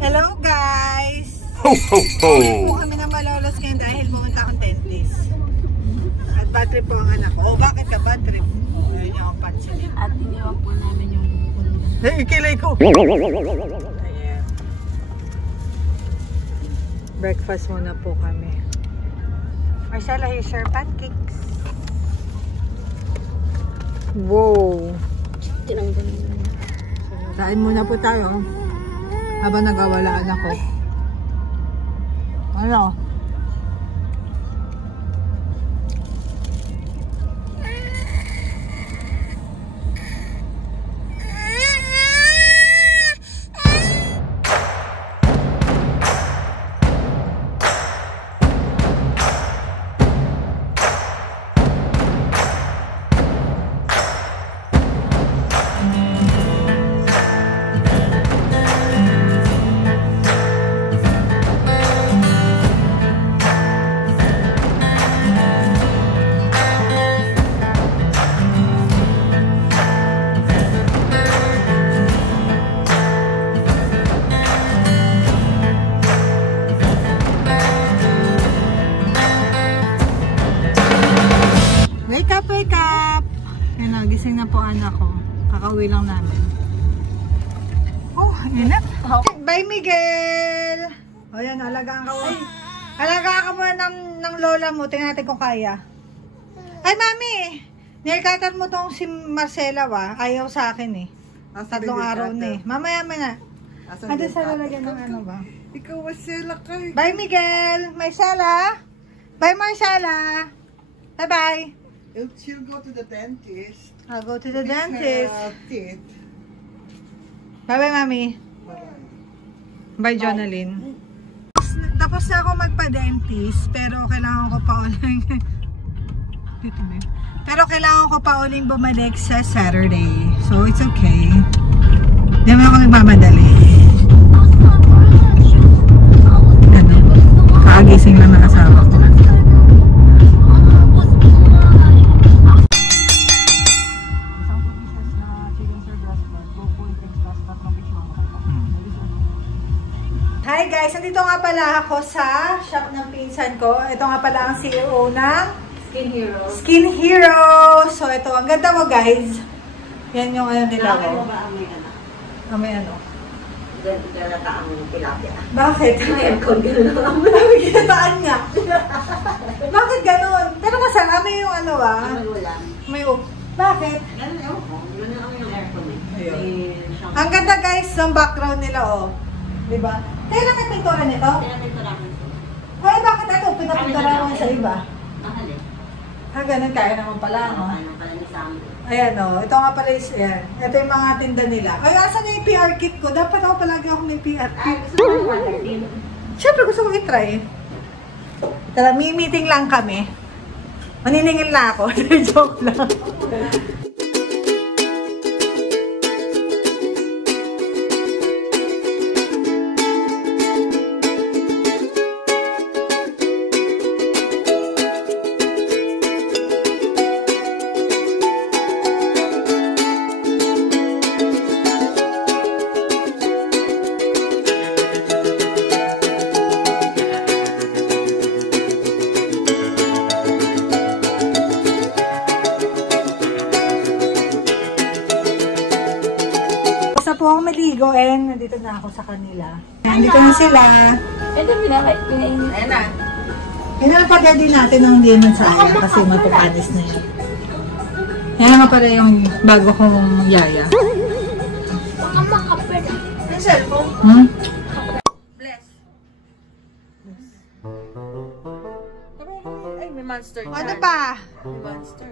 Hello guys! Ho, ho, ho! Po kami na malolos ngayon dahil pumunta akong dentist. At bad trip po ang anak ko. Oh, bakit ka bad trip? Ayaw niya akong pansinin. At iniwan po namin yung ikilay ko! Ayan. Breakfast muna po kami. Marcela, here's your pancakes. Wow! tinanggal mo. Kain muna po tayo. Habang nagawalaan ako. Ano? Wake up! Yan na, gising na po anak ko. Kakauwi lang namin. Oh, init. Bye, Miguel! O yan, alagaan ka mo. Alagaan ka muna ng lola mo. Tingnan natin kung kaya. Ay, mami! Nilkatan mo tong si Marcela ba? Ayaw sa akin eh. Tatlong araw na eh. Mamaya na. Ano sa lalagyan ng ano ba? Ikaw, Marcela ka eh. Bye, Miguel! Marcela! Bye, Marcela! Bye-bye! She'll go to the dentist. I'll go to the dentist. Teeth. Bye-bye, Mami. Bye, Jonalyn. Tapos na ako magpa-dentist, pero kailangan ko pa uling pero kailangan ko pa uling bumalik sa Saturday. So, it's okay. Hindi naman ako nagmamadali. Ano? Kaagising lang ng asawa ko. Hi guys! Nandito nga pala ako sa shop ng pinsan ko. Ito nga pala ang CEO ng Skin Hero. Skin Hero. So ito, ang ganda mo guys. Yan yung ano nila ko. May ano? Galata ang tilapia. Bakit? May aircon gano'n lang. Kinataan niya. Bakit ganun? Pero masarap yung ano ah. May bakit? Ganun yun. Ganun lang yung aircon eh. Ayun. Ang ganda guys ng background nila oh. Diba? Kaya lang ang pintura nito? Kaya nito lang. Ay, bakit ito? Pinapintura mo sa iba? Mahal eh. Ah, ganun. Kaya naman pala, no? Ano pala ni Sam. Ayan, o. Ito nga pala is, ayan. Ito yung mga tinda nila. Ay, asan na yung PR kit ko? Dapat ako palagi ako may PR Ay, kit. gusto mo yung water din? Siyempre, gusto ko i-try. Tara, may meeting lang kami. Maniningil na ako. Joke lang. Po ako maligo and nandito na ako sa kanila. Nandito na sila. Ito pinakait pinainit. Ayan na. Pinapagay din natin ng hindi naman sayang kasi matupanis na yun. Yan nga pala yung bago kong yaya. Huwag kang makapit. Ang cellphone. Hmm? Bless. Ay, may monster dyan. Ano pa? May monster.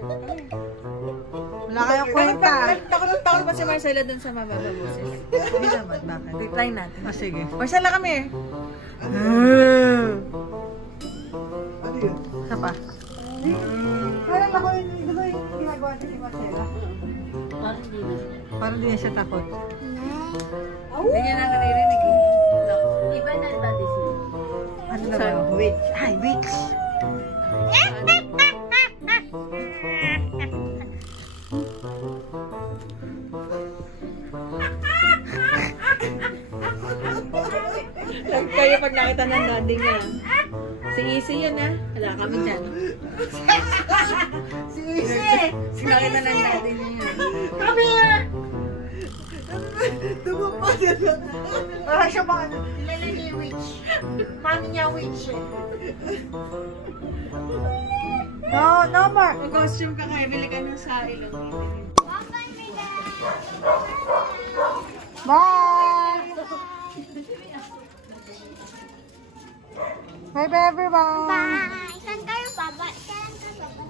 Wala kayong kwenta. Takot ba si Marcela dun sa mabababusin? Hindi naman, bakit? Reply natin. O sige. Marcela kami. Ano yun? Isa pa. Parang ako yung ginagawa niya si Marcela. Parang di na siya takot. Hindi niya na naririnig eh. Iba na ba this one? Ano na ba? Witch. Ay, witch! pag nakita ng daddy niya. Si Easy yun ah. Wala kami dyan. Si Easy! Si nakita ng daddy niya. Come here! Tumapa na lang. Para siya mga ano. Kilala niya yung witch. Mami niya witch eh. No more. Mag-costume ka kayo. Bili ka ng sa ilong. Bye! Bye bye everyone! Bye! Saan kayo baba? Saan kayo baba?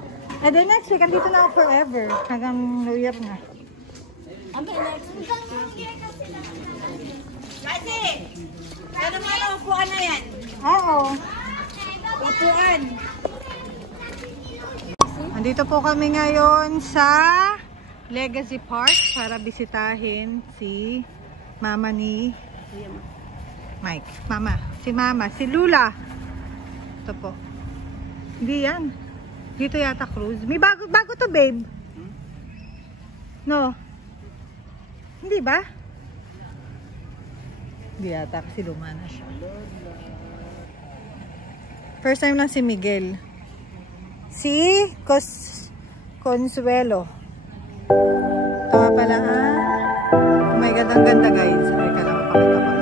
And then next week, andito na ako forever. Hanggang New Year na. Kasi! Ano naman ang upuan na yan? Oo. Upuan! Andito po kami ngayon sa Legacy Park para bisitahin si mama ni Mike. Si mama, si Lula. Ito po. Hindi yan. Dito yata cruise. May bago to, babe. No. Hindi ba? Hindi yata kasi luma na siya. First time lang si Miguel. Si Consuelo. Ito nga pala oh my God, ang ganda guys. Ay, kailangan makita ko lang.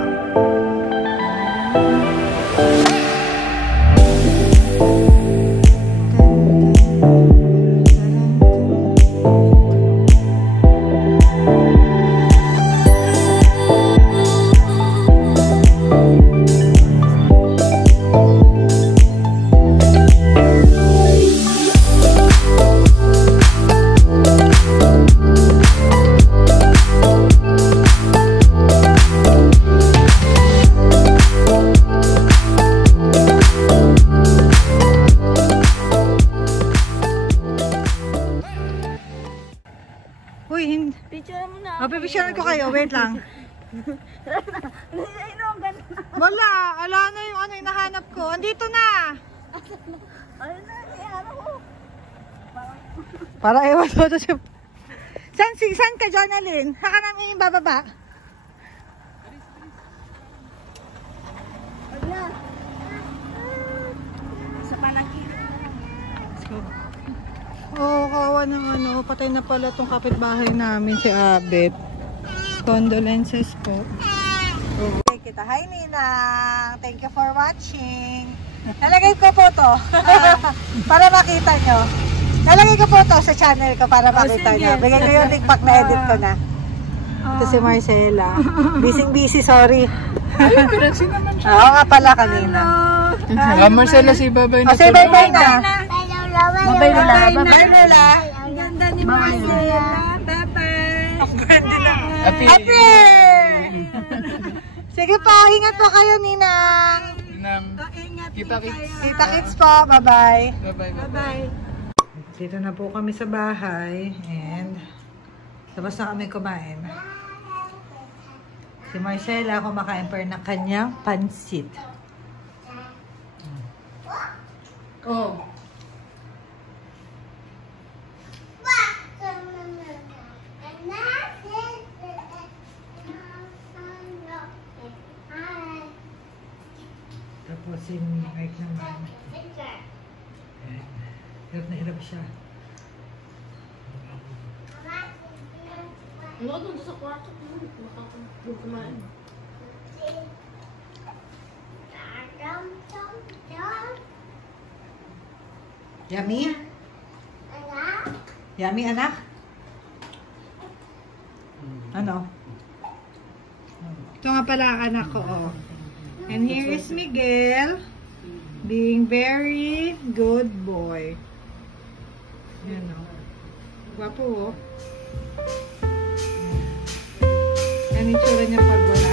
Picture mo na. Oh, pipicture ko kayo. Wait lang. Wala. Ala na yung ano yung nahanap ko. Andito na. Para ewan mo to siya. Saan ka, Jonalyn? Saka namin yung bababa. Sa palangkin. Oo, kawawa naman. Oh, patay na pala tong kapitbahay namin, si Abet. Condolences po. Okay, kita. Hi, Ninang. Thank you for watching. Nalagay ko po to. Para makita nyo. Nalagay ko po to sa channel ko para makita nyo. Bigay ko yung link back na edit ko na. Ito si Marcela. Busy, sorry. Oo nga pala kanina. Marcela, si Babay na. O, si Babay na. Bye Lola. Bye, Lola. Ang ganda ni Marcela. Bye-bye. Happy! Sige po, ingat po kayo, Ninang. Kita-kits po. Bye-bye. Bye-bye. Dito na po kami sa bahay. And labas na kami kumain. Si Marcela kumakain pa rin ng kanyang pansit. Oh. Tapos si Mike naman. Hirap na hirap siya. Ano doon sa kwarto? Kumain. Yummy? Yummy, anak? Ano? Ito nga pala ang anak ko, oh. And here is Miguel, being very good boy. Yan, oh. Gwapo, oh. Yan yung tsura niya pag wala